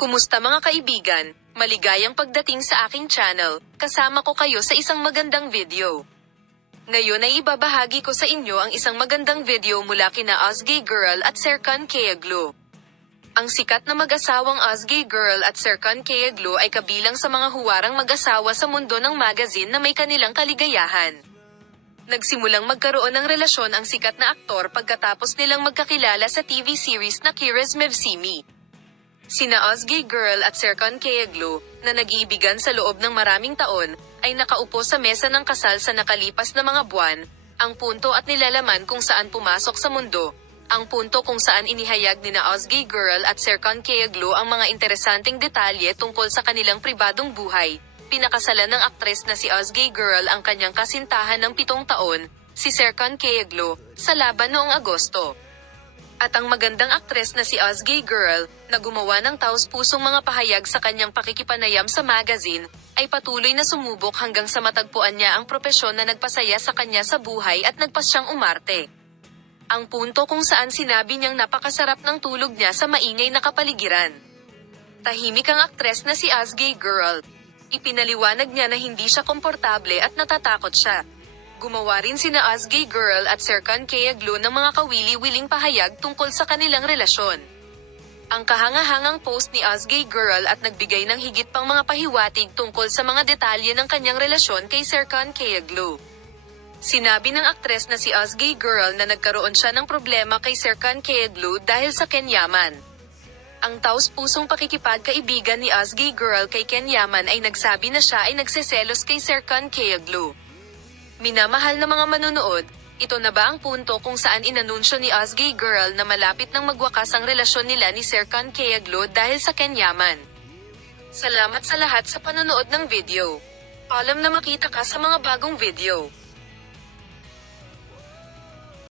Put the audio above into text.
Kumusta mga kaibigan? Maligayang pagdating sa aking channel, kasama ko kayo sa isang magandang video. Ngayon ay ibabahagi ko sa inyo ang isang magandang video mula kina Ozgay Girl at Serkan Kayaglu. Ang sikat na mag-asawang Ozgay Girl at Serkan Kayaglu ay kabilang sa mga huwarang mag-asawa sa mundo ng magazine na may kanilang kaligayahan. Nagsimulang magkaroon ng relasyon ang sikat na aktor pagkatapos nilang magkakilala sa TV series na Kiraz Mevsimi. Sina Ozgay Girl at Serkan Kayaglu, na nag-iibigan sa loob ng maraming taon, ay nakaupo sa mesa ng kasal sa nakalipas na mga buwan. Ang punto at nilalaman kung saan pumasok sa mundo. Ang punto kung saan inihayag nina Ozgay Girl at Serkan Kayaglu ang mga interesanteng detalye tungkol sa kanilang pribadong buhay. Pinakasalan ng aktres na si Ozgay Girl ang kanyang kasintahan ng 7 taon, si Serkan Kayaglu, sa laban noong Agosto. At ang magandang aktres na si Ozgay Girl, na gumawa ng taos-pusong mga pahayag sa kanyang pakikipanayam sa magazine, ay patuloy na sumubok hanggang sa matagpuan niya ang propesyon na nagpasaya sa kanya sa buhay at nagpasyang umarte. Ang punto kung saan sinabi niyang napakasarap ng tulog niya sa maingay na kapaligiran. Tahimik ang aktres na si Ozgay Girl. Ipinaliwanag niya na hindi siya komportable at natatakot siya. Gumawa rin sina Ozgay Girl at Serkan Kayaglu ng mga kawili-wiling pahayag tungkol sa kanilang relasyon. Ang kahangahangang post ni Ozgay Girl at nagbigay ng higit pang mga pahiwatig tungkol sa mga detalye ng kanyang relasyon kay Serkan Kayaglu. Sinabi ng aktres na si Ozgay Girl na nagkaroon siya ng problema kay Serkan Kayaglu dahil sa Ken Yaman. Ang taos-pusong pakikipagkaibigan ni Ozgay Girl kay Ken Yaman ay nagsabi na siya ay nagseselos kay Serkan Kayaglu. Minamahal na mga manonood, ito na ba ang punto kung saan inanunsyo ni Ozgay Girl na malapit nang magwakas ang relasyon nila ni Serkan Kayaglu dahil sa Ken Yaman? Salamat sa lahat sa panonood ng video. Paalam na makita ka sa mga bagong video.